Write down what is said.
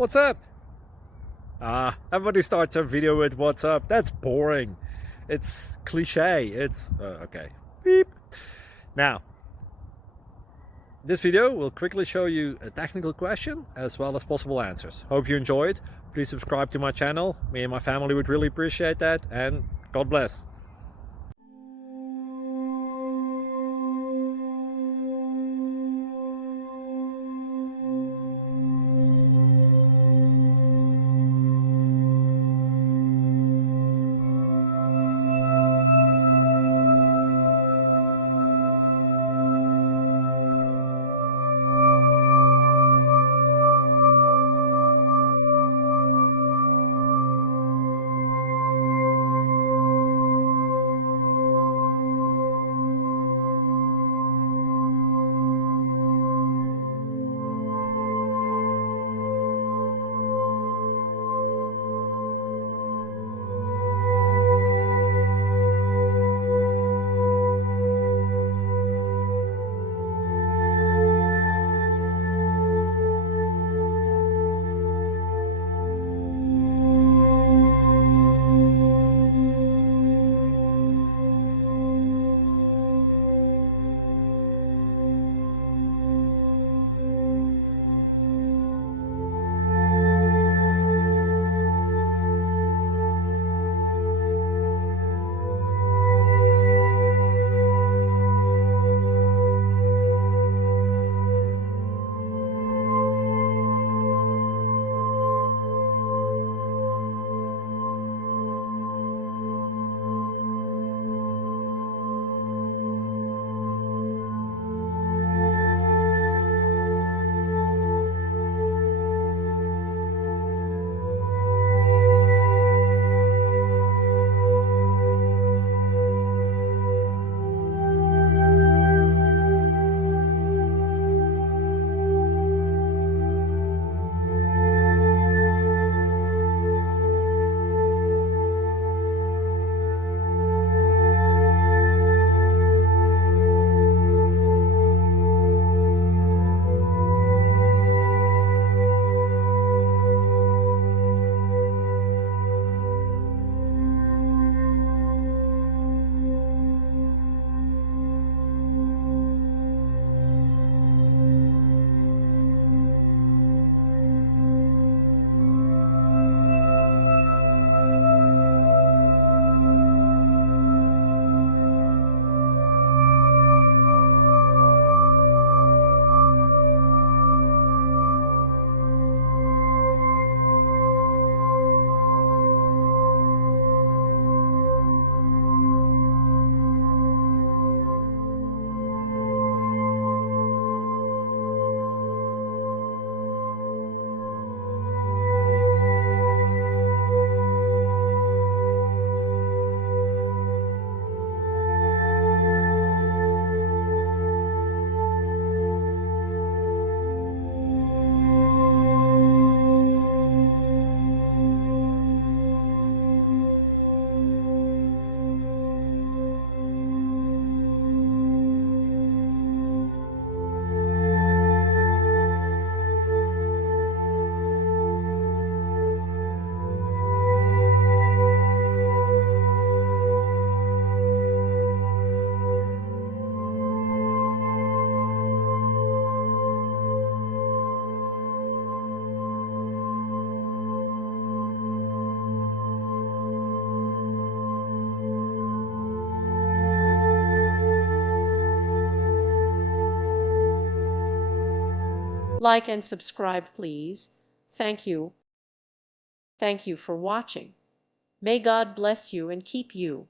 What's up? Everybody starts a video with what's up. That's boring. It's cliche. It's okay. Beep. Now, this video will quickly show you a technical question as well as possible answers. Hope you enjoyed. Please subscribe to my channel. Me and my family would really appreciate that, and God bless. Like and subscribe, please. Thank you. Thank you for watching. May God bless you and keep you.